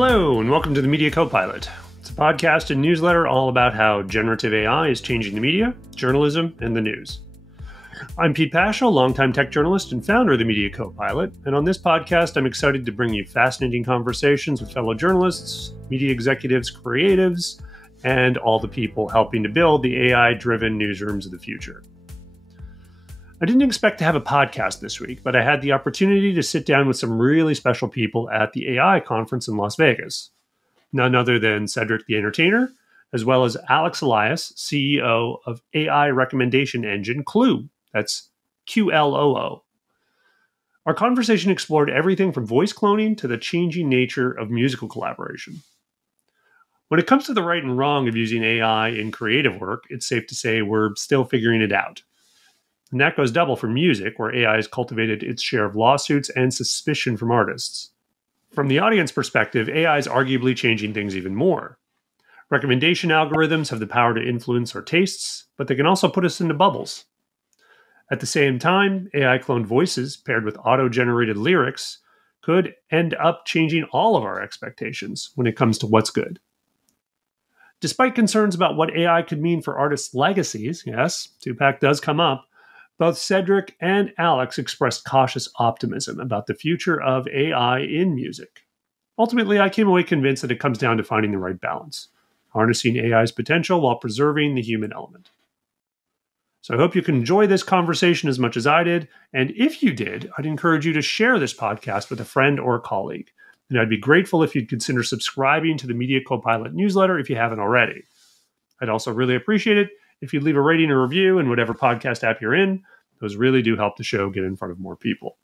Hello, and welcome to the Media Copilot. It's a podcast and newsletter all about how generative AI is changing the media, journalism, and the news. I'm Pete Paschal, longtime tech journalist and founder of the Media Copilot, and on this podcast, I'm excited to bring you fascinating conversations with fellow journalists, media executives, creatives, and all the people helping to build the AI-driven newsrooms of the future. I didn't expect to have a podcast this week, but I had the opportunity to sit down with some really special people at the AI conference in Las Vegas. None other than Cedric the Entertainer, as well as Alex Elias, CEO of AI recommendation engine Qloo. That's Qloo. Our conversation explored everything from voice cloning to the changing nature of musical collaboration. When it comes to the right and wrong of using AI in creative work, it's safe to say we're still figuring it out. And that goes double for music, where AI has cultivated its share of lawsuits and suspicion from artists. From the audience perspective, AI is arguably changing things even more. Recommendation algorithms have the power to influence our tastes, but they can also put us into bubbles. At the same time, AI-cloned voices paired with auto-generated lyrics could end up changing all of our expectations when it comes to what's good. Despite concerns about what AI could mean for artists' legacies, yes, Tupac does come up, both Cedric and Alex expressed cautious optimism about the future of AI in music. Ultimately, I came away convinced that it comes down to finding the right balance, harnessing AI's potential while preserving the human element. So I hope you can enjoy this conversation as much as I did, and if you did, I'd encourage you to share this podcast with a friend or a colleague. And I'd be grateful if you'd consider subscribing to the Media Copilot newsletter if you haven't already. I'd also really appreciate it if you'd leave a rating or review in whatever podcast app you're in. Those really do help the show get in front of more people.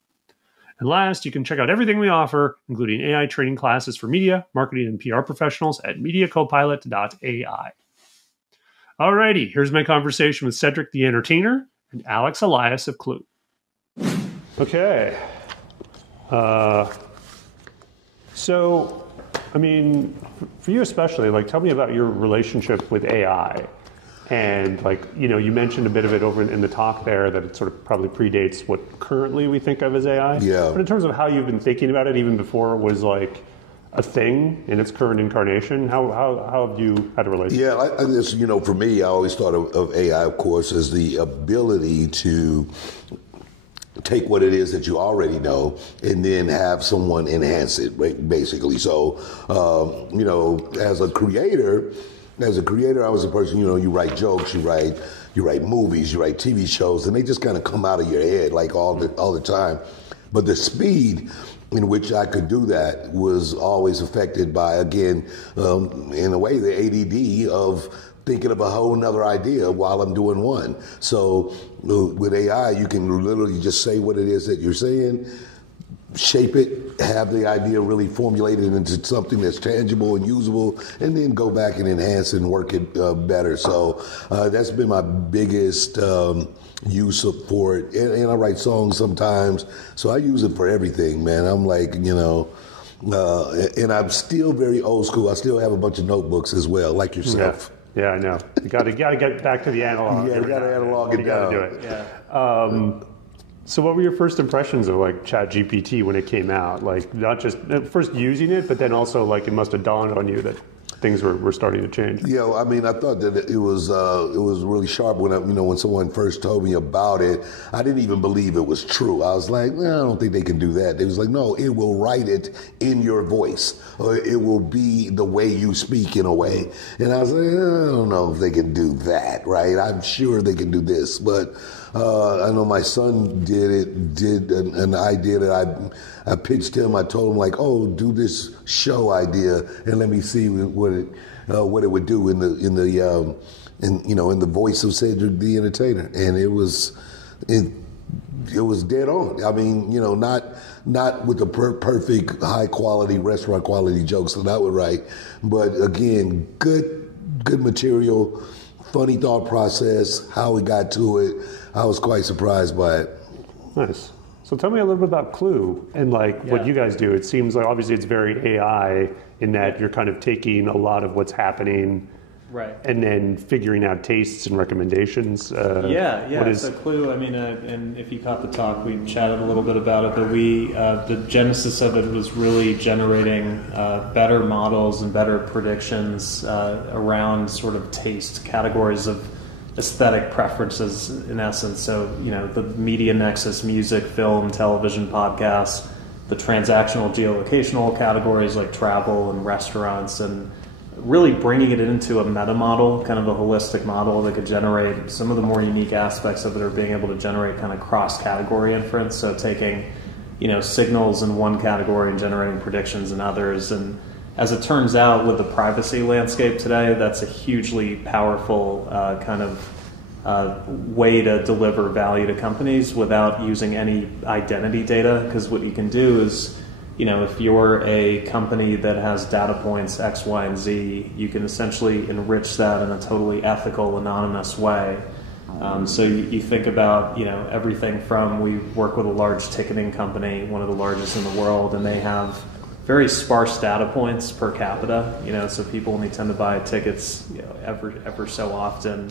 And last, you can check out everything we offer, including AI training classes for media, marketing, and PR professionals at MediaCopilot.ai. Alrighty, here's my conversation with Cedric the Entertainer and Alex Elias of Qloo. Okay. So, I mean, for you especially, tell me about your relationship with AI. And you mentioned a bit of it over in the talk there that it sort of probably predates what currently we think of as AI. Yeah. But in terms of how you've been thinking about it, even before it was a thing in its current incarnation, how have you had a relationship? Yeah, I guess, for me, I always thought of AI, of course, as the ability to take what it is that you already know and then have someone enhance it, right, basically. So, as a creator, I was a person, you write jokes, you write movies, you write TV shows, and they just kind of come out of your head all the time. But the speed in which I could do that was always affected by, again, in a way, the ADD of thinking of a whole nother idea while I'm doing one. So with AI, you can literally just say what it is that you're saying, shape it, have the idea really formulated into something that's tangible and usable, and then go back and enhance and work it better. So that's been my biggest use for it. And I write songs sometimes, so I use it for everything, man. I'm and I'm still very old school. I still have a bunch of notebooks as well, like yourself. Yeah, I know. You got to get back to the analog. Yeah, you got to analog it down. You got to do it. Yeah. So what were your first impressions of ChatGPT when it came out? Not just first using it, but then also it must have dawned on you that things were starting to change. Yeah, I mean, I thought that it was really sharp when someone first told me about it. I didn't even believe it was true. I was like, well, I don't think they can do that. They was like, no, it will write it in your voice, or it will be the way you speak in a way. And I was like, I don't know if they can do that, right? I'm sure they can do this, but I know my son did an idea that I pitched him. I told him oh, do this show idea and let me see what it would do in the voice of Cedric the Entertainer, and it was dead on. I mean, not with the perfect high quality restaurant quality jokes that I would write, but again, good material, funny thought process, how we got to it. I was quite surprised by it. Nice. So tell me a little bit about Qloo and what you guys do. It seems like obviously it's very AI in that you're kind of taking a lot of what's happening Right. And then figuring out tastes and recommendations. Yeah. So Qloo, I mean, and if you caught the talk, we chatted a little bit about it, but the genesis of it was really generating better models and better predictions around sort of taste categories of aesthetic preferences, in essence. So, the media nexus, music, film, television, podcasts, the transactional geolocational categories like travel and restaurants, and really bringing it into a meta model, kind of a holistic model that could generate some of the more unique aspects of it, are being able to generate kind of cross-category inference. So taking, signals in one category and generating predictions in others. And as it turns out, with the privacy landscape today, that's a hugely powerful kind of way to deliver value to companies without using any identity data. Because what you can do is, if you're a company that has data points X, Y, and Z, you can essentially enrich that in a totally ethical, anonymous way. So you think about, everything from, we work with a large ticketing company, one of the largest in the world, and they have very sparse data points per capita, so people only tend to buy tickets, ever so often.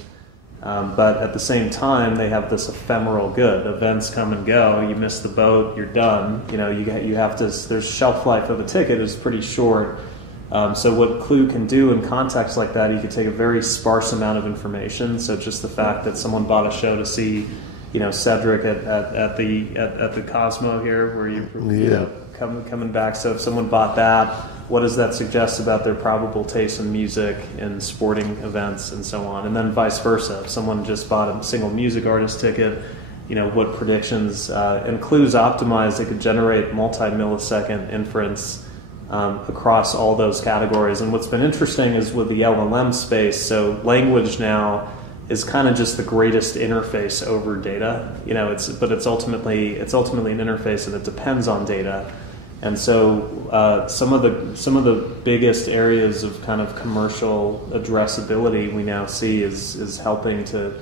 But at the same time, they have this ephemeral good. Events come and go. You miss the boat, you're done. You have to. There's shelf life of a ticket is pretty short. So what Qloo can do in contexts like that, you can take a very sparse amount of information. So just the fact that someone bought a show to see, Cedric at the Cosmo here, where you coming back. So if someone bought that, what does that suggest about their probable taste in music and sporting events and so on? And then vice versa. If someone just bought a single music artist ticket, what predictions, and Qloo's optimized, it could generate multi-millisecond inference across all those categories. And what's been interesting is with the LLM space, so language now is kind of just the greatest interface over data. But it's ultimately an interface, and it depends on data. And so some of the biggest areas of kind of commercial addressability we now see is helping to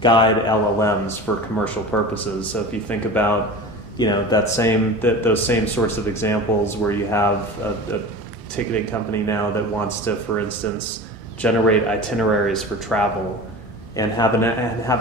guide LLMs for commercial purposes. So if you think about those same sorts of examples where you have a ticketing company now that wants to, for instance, generate itineraries for travel, and have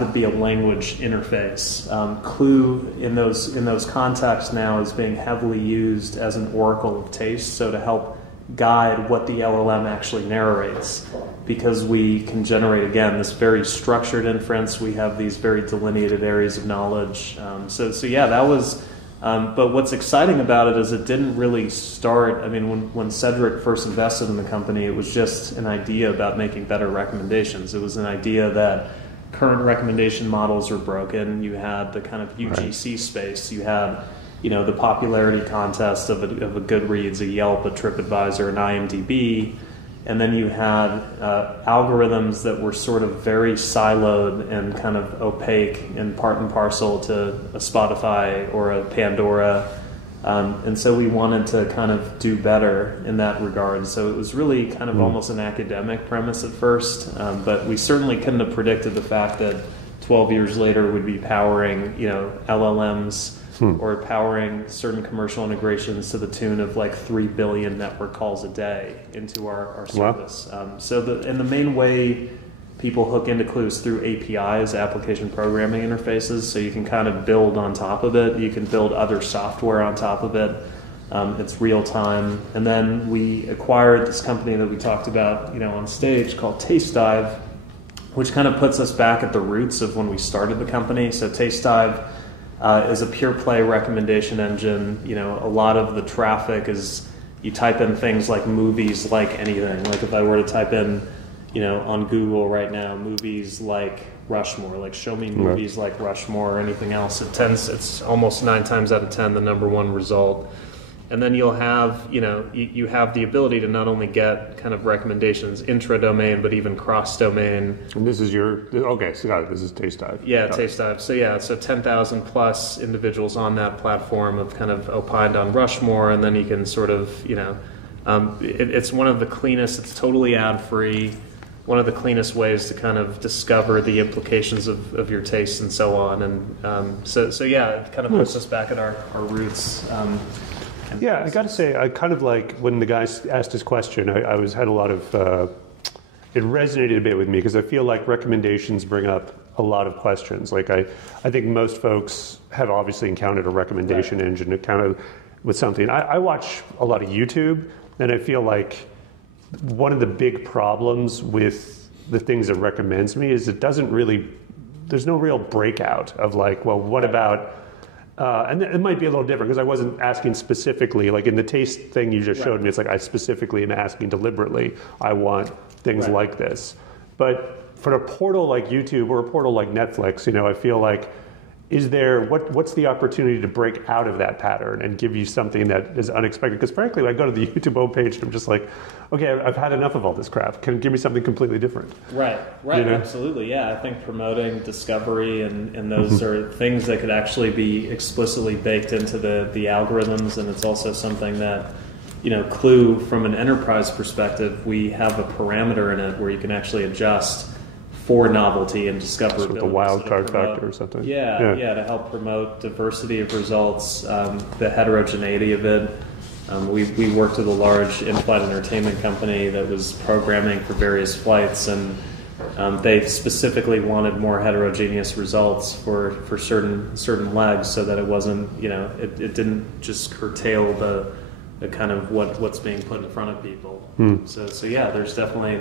it be a language interface. Qloo in those contexts now is being heavily used as an oracle of taste, so to help guide what the LLM actually narrates, because we can generate, again, this very structured inference. We have these very delineated areas of knowledge. So yeah, that was. But what's exciting about it is it didn't really start. I mean, when Cedric first invested in the company, it was just an idea about making better recommendations. It was an idea that current recommendation models are broken. You had the kind of UGC space. You had, the popularity contest of a Goodreads, a Yelp, a TripAdvisor, an IMDb. And then you had algorithms that were sort of very siloed and kind of opaque and part and parcel to a Spotify or a Pandora. And so we wanted to kind of do better in that regard. So it was really kind of almost an academic premise at first, but we certainly couldn't have predicted the fact that 12 years later we'd be powering, LLMs or powering certain commercial integrations to the tune of like 3 billion network calls a day into our service. Wow. So the main way people hook into Qloo is through APIs, application programming interfaces, so you can kind of build on top of it. You can build other software on top of it. It's real time. And then we acquired this company that we talked about, on stage called Taste Dive, which kind of puts us back at the roots of when we started the company. So Taste Dive is a pure play recommendation engine. A lot of the traffic is, you type in things like movies like anything. Like if I were to type in, on Google right now, movies like Rushmore, like show me movies like Rushmore or anything else, it's almost 9 times out of 10 the number one result. And then you'll have, you have the ability to not only get kind of recommendations intra-domain, but even cross-domain. And this is so got it, this is Taste Dive. Yeah, Taste Dive. So 10,000 plus individuals on that platform have kind of opined on Rushmore, and then you can sort of, it's one of the cleanest, it's totally ad-free, one of the cleanest ways to kind of discover the implications of your tastes and so on. And so yeah, it kind of puts us back at our roots. Yeah, I got to say, I kind of like when the guy asked his question. I had a lot of it resonated a bit with me because I feel like recommendations bring up a lot of questions. Like I think most folks have obviously encountered a recommendation engine encountered with something. I watch a lot of YouTube, and I feel like one of the big problems with the things it recommends me is it doesn't really, there's no real breakout of like, well, what about, and it might be a little different because I wasn't asking specifically, like in the taste thing you just showed me, it's like I specifically am asking deliberately, I want things like this. But for a portal like YouTube or a portal like Netflix, you know, I feel like, is there, what's the opportunity to break out of that pattern and give you something that is unexpected? Because frankly, when I go to the YouTube homepage, I'm just like, okay, I've had enough of all this crap. Can you give me something completely different? Right, you know? Absolutely, yeah. I think promoting discovery and those are things that could actually be explicitly baked into the algorithms, and it's also something that, you know, Qloo, from an enterprise perspective, we have a parameter in it where you can actually adjust for novelty and discoverability. With the wild card factor or something. Yeah, to help promote diversity of results, the heterogeneity of it. We worked with a large in-flight entertainment company that was programming for various flights, and they specifically wanted more heterogeneous results for certain legs, so that it wasn't, you know, it didn't just curtail the kind of what's being put in front of people. So yeah, there's definitely,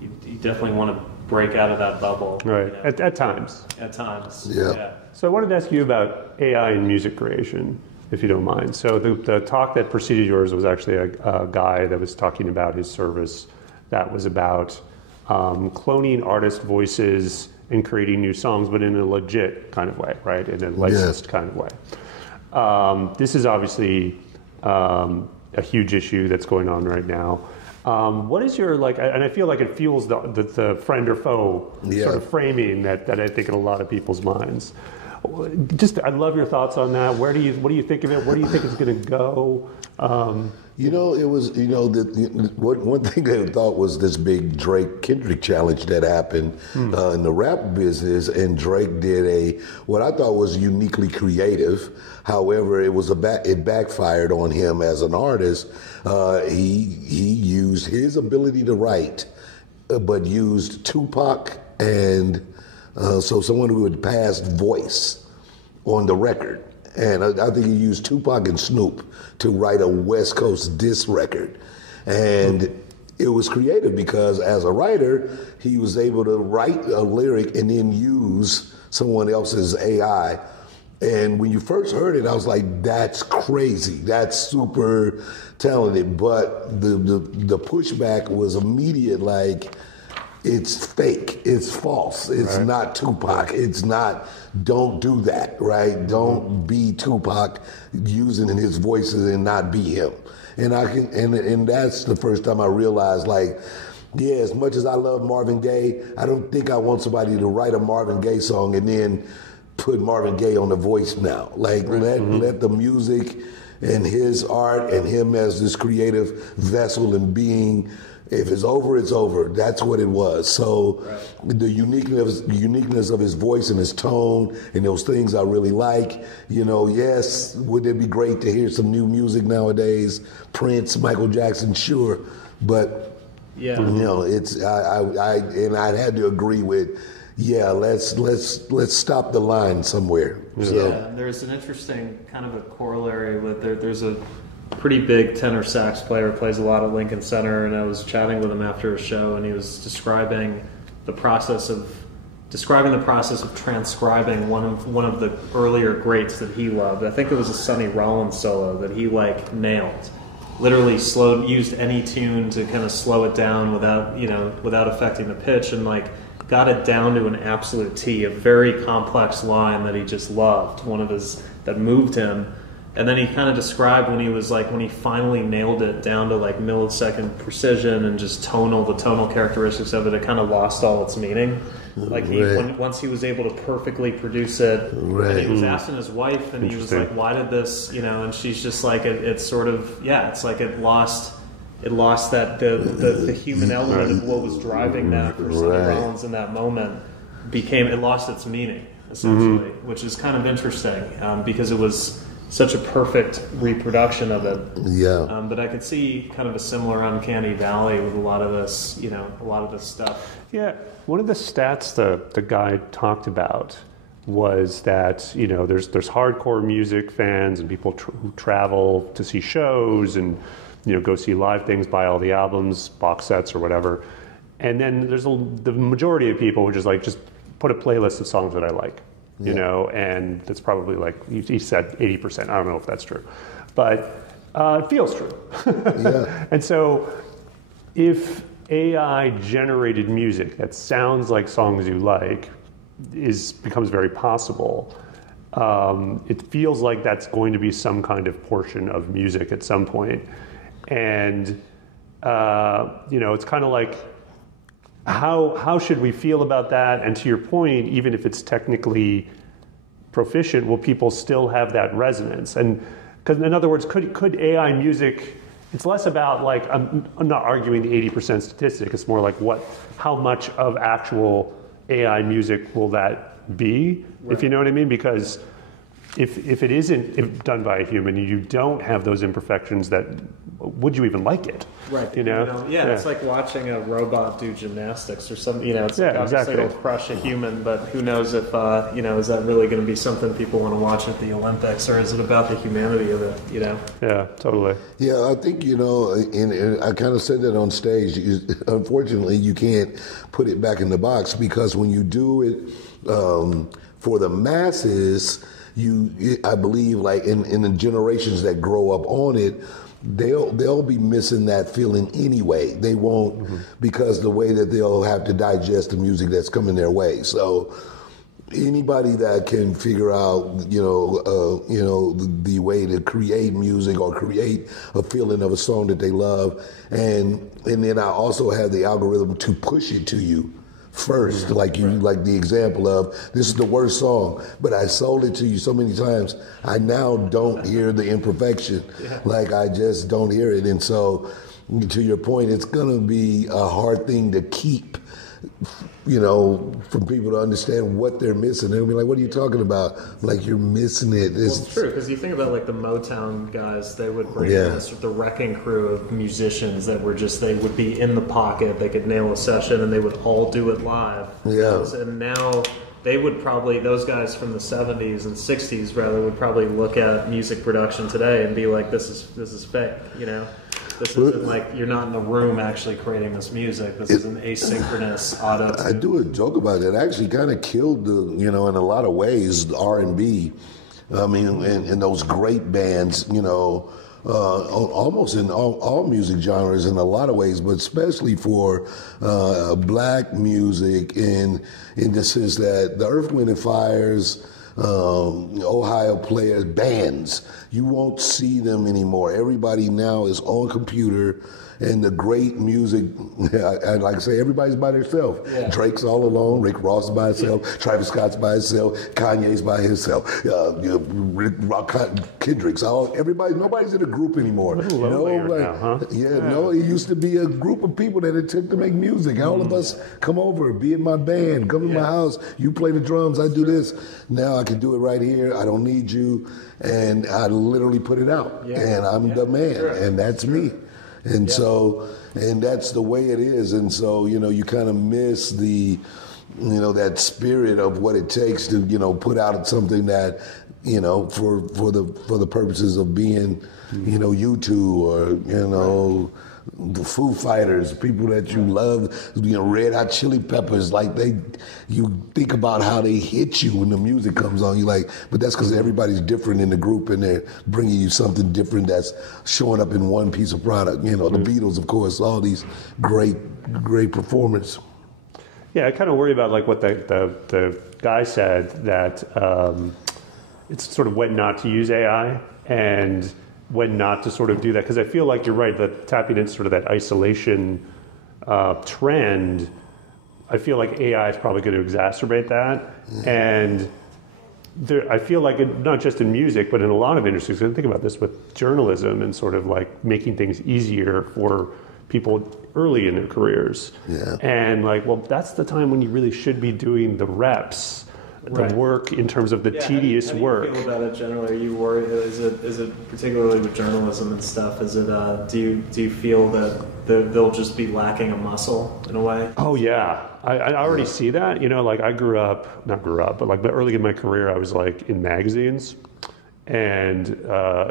you definitely want to break out of that bubble. Right, you know? at times. At times, Yeah. So I wanted to ask you about AI in music creation, if you don't mind. So the talk that preceded yours was actually a guy that was talking about his service that was about cloning artist voices and creating new songs, but in a legit kind of way, right? In a licensed kind of way. This is obviously a huge issue that's going on right now. What is your, like, and I feel like it fuels the friend or foe sort of framing that I think in a lot of people's minds. Just, I'd love your thoughts on that. What do you think of it? Where do you think it's going to go? You know, it was, you know, one thing I thought was this big Drake-Kendrick challenge that happened in the rap business, and Drake did what I thought was uniquely creative. However, it backfired on him as an artist. He used his ability to write, but used Tupac and so someone who had passed voice on the record. And I think he used Tupac and Snoop to write a West Coast diss record. And it was creative because as a writer, he was able to write a lyric and then use someone else's AI. And when you first heard it, I was like, that's crazy. That's super talented. But the pushback was immediate, like, it's fake, it's false, it's not Tupac, it's not, don't do that, right? Don't be Tupac using his voices and not be him. And and that's the first time I realized, like, yeah, as much as I love Marvin Gaye, I don't think I want somebody to write a Marvin Gaye song and then put Marvin Gaye on the voice now. Like, let the music and his art and him as this creative vessel and being, if it's over, it's over. That's what it was. So the uniqueness of his voice and his tone and those things I really like. You know, yes, would it be great to hear some new music nowadays? Prince, Michael Jackson, sure. But, you know, it's, I had to agree with, let's stop the line somewhere. So. Yeah, there's an interesting kind of a corollary with there's a pretty big tenor sax player who plays a lot at Lincoln Center, and I was chatting with him after a show, and he was describing the process of transcribing one of the earlier greats that he loved. I think it was a Sonny Rollins solo that he like nailed. Literally used any tune to kind of slow it down without affecting the pitch, and like got it down to an absolute T, a very complex line that he just loved, that moved him. And then he kind of described when he finally nailed it down to like millisecond precision and just the tonal characteristics of it, it kind of lost all its meaning. Like once he was able to perfectly produce it, and he was asking his wife, and he was like, "Why did this?" You know, and she's just like, "It's sort of it's like it lost that the human element of what was driving that for Sonny Rollins in that moment it lost its meaning essentially, which is kind of interesting because it was such a perfect reproduction of it. Yeah. But I could see kind of a similar uncanny valley with a lot of this, a lot of this stuff. Yeah, one of the stats the guy talked about was that there's hardcore music fans and people who travel to see shows and go see live things, buy all the albums, box sets or whatever, and then there's the majority of people who just put a playlist of songs that I like, and that's probably like he said 80%. I don't know if that's true, but it feels true. Yeah. And so if AI generated music that sounds like songs you like becomes very possible. It feels like that's going to be some kind of portion of music at some point. And, it's kind of like, how should we feel about that? And to your point, even if it's technically proficient, will people still have that resonance? And because in other words, could AI music, it's less about like, I'm not arguing the 80% statistic, it's more like how much of actual AI music will that be, if you know what I mean? Because if it isn't done by a human, you don't have those imperfections, would you even like it? Right. It's like watching a robot do gymnastics or something. It's like obviously exactly. it'll crush a human, but who knows if is that really going to be something people want to watch at the Olympics, or is it about the humanity of it? Yeah, totally. Yeah, I think and I kind of said that on stage. Unfortunately, you can't put it back in the box, because when you do it for the masses, I believe, like in the generations that grow up on it, they'll be missing that feeling anyway. They won't, because the way that they'll have to digest the music that's coming their way. So anybody that can figure out, the way to create music or create a feeling of a song that they love, and then I also have the algorithm to push it to you first, like the example of, this is the worst song, but I sold it to you so many times, I now don't hear the imperfection. Like, I just don't hear it. And so, to your point, it's gonna be a hard thing to keep, for people to understand what they're missing. They'll be like, what are you talking about? Like, you're missing it. It's true, because you think about like the Motown guys, they would bring in the wrecking crew of musicians that were they would be in the pocket, they could nail a session, and they would all do it live. Yeah. And now they would probably, those guys from the 70s and 60s rather, would probably look at music production today and be like, this is fake, This isn't like, you're not in the room actually creating this music. This is an asynchronous auto. I do a joke about it. It actually kind of killed in a lot of ways, R&B. I mean, and those great bands, almost in all music genres in a lot of ways, but especially for black music, in the sense that the Earth, Wind and Fire's, Ohio players, bands, you won't see them anymore. Everybody now is on computer, and the great music, I like to say, everybody's by themselves. Yeah. Drake's all alone, Rick Ross is by himself, Travis Scott's by himself, Kanye's by himself, Kendrick's nobody's in a group anymore. No, it used to be a group of people that it took to make music. All of us come over, be in my band, come in my house, you play the drums, I do this. Now I can do it right here, I don't need you, and I literally put it out, and I'm the man, and that's me. And so, and that's the way it is. And so, you kind of miss the, that spirit of what it takes to, put out something that, for the purposes of being, U2 or, the Foo Fighters, people that you love, Red Hot Chili Peppers, you think about how they hit you when the music comes on. But that's because everybody's different in the group, and they're bringing you something different that's showing up in one piece of product. The Beatles, of course, all these great performers. Yeah, I kind of worry about what the guy said, that it's sort of when not to use AI and when not to sort of do that, because I feel like you're right, that tapping into sort of that isolation trend, I feel like AI is probably going to exacerbate that. And I feel like not just in music, but in a lot of industries, I think about this with journalism and sort of making things easier for people early in their careers. Yeah. And that's the time when you really should be doing the reps the work in terms of the tedious work. How do you feel about it generally? Are you worried? Is it particularly with journalism and stuff? Is it do you feel that they'll just be lacking a muscle in a way? Oh yeah, I already see that. You know, like I not grew up, but like early in my career, I was like in magazines. And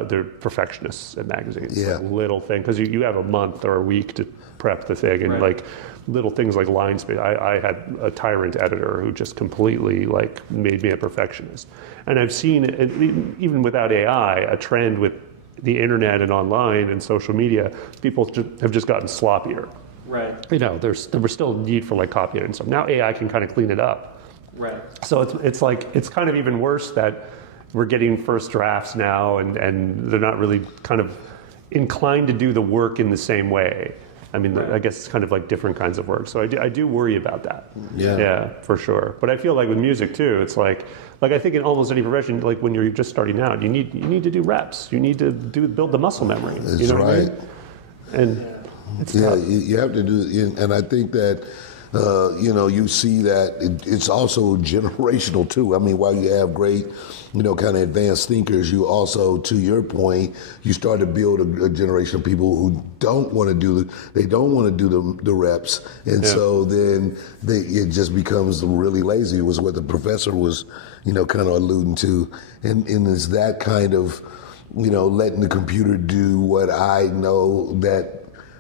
they're perfectionists at magazines. Yeah. Like little thing, because you have a month or a week to prep the thing, and like little things like line space. I had a tyrant editor who just completely like made me a perfectionist. And I've seen, even without AI, a trend with the internet and online and social media. People have just gotten sloppier. Right. You know, there was still a need for like copy and stuff. Now AI can kind of clean it up. Right. So it's like it's kind of even worse that we're getting first drafts now, and they're not really kind of inclined to do the work in the same way. I mean, I guess it's kind of like different kinds of work. So I do worry about that. Yeah, for sure. But I feel like with music too, it's like I think in almost any profession, like when you're just starting out, you need to do reps. You need to build the muscle memory. That's you know right. what I mean? And it's tough. You have to do, and I think that. You see that it's also generational too. I mean, while you have great, kind of advanced thinkers, you also, to your point, you start to build a generation of people who don't want to do the reps, and so then it just becomes really lazy. It was what the professor was, kind of alluding to, and it's that kind of, letting the computer do what I know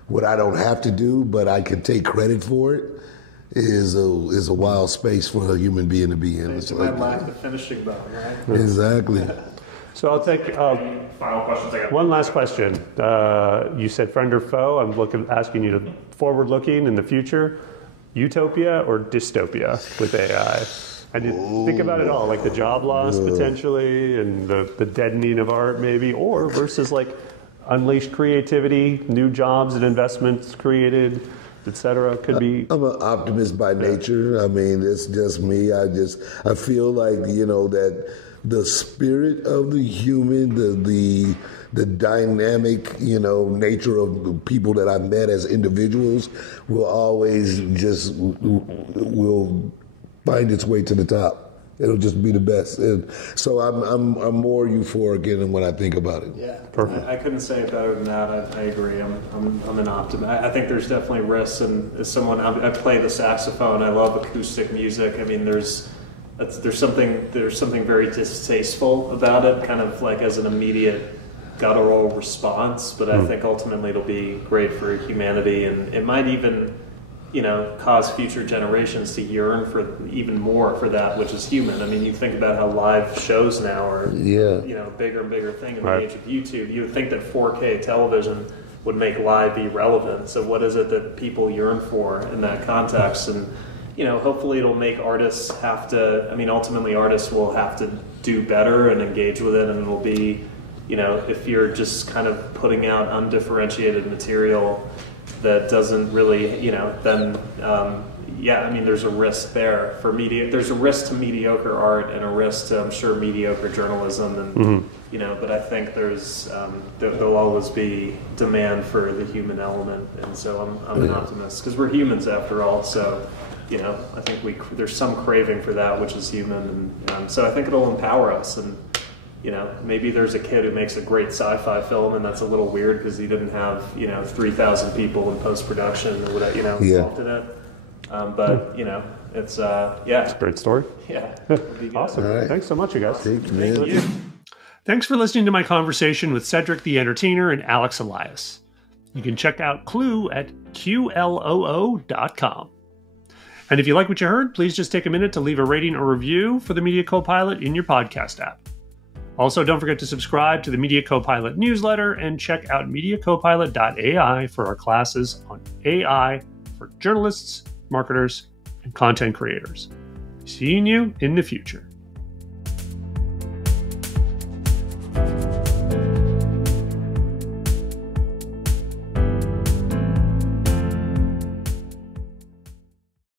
what I don't have to do, but I can take credit for it. Is a wild space for a human being to be in. It's like lack the finishing button, right? Exactly. So I'll take final questions. one last question. You said friend or foe. I'm asking you to forward-looking in the future, utopia or dystopia with AI. And think about it all, like the job loss potentially, and the deadening of art maybe, or versus like unleashed creativity, new jobs and investments created, etc. Could be. I'm an optimist by nature. I mean, it's just me. I feel like that the spirit of the human, the dynamic nature of people that I met as individuals will always will find its way to the top. It'll just be the best, and so I'm more euphoric in when I think about it. Yeah, perfect. I couldn't say it better than that. I agree. I'm an optimist. I think there's definitely risks, and as someone I play the saxophone, I love acoustic music. I mean, there's something very distasteful about it, kind of like as an immediate guttural response. But I think ultimately it'll be great for humanity, and it might even cause future generations to yearn for even more for that which is human. I mean, you think about how live shows now are, bigger and bigger thing in the age of YouTube. You would think that 4K television would make live be relevant. So what is it that people yearn for in that context? And, hopefully it'll make artists ultimately artists will have to do better and engage with it, and it'll be, if you're just kind of putting out undifferentiated material that doesn't really, then, there's a risk there for media. There's a risk to mediocre art and a risk to, I'm sure, mediocre journalism. And, but I think there'll always be demand for the human element. And so I'm an optimist because we're humans after all. So, I think there's some craving for that, which is human. And so I think it'll empower us. And, maybe there's a kid who makes a great sci-fi film, and that's a little weird because he didn't have, 3,000 people in post-production or whatever, involved in it. But, it's, It's a great story. Yeah. Awesome. Right. Thanks so much, you guys. Thank you. Thanks for listening to my conversation with Cedric the Entertainer and Alex Elias. You can check out Qloo at Qloo.com. And if you like what you heard, please just take a minute to leave a rating or review for the Media Copilot in your podcast app. Also, don't forget to subscribe to the Media Copilot newsletter and check out MediaCopilot.ai for our classes on AI for journalists, marketers, and content creators. Seeing you in the future.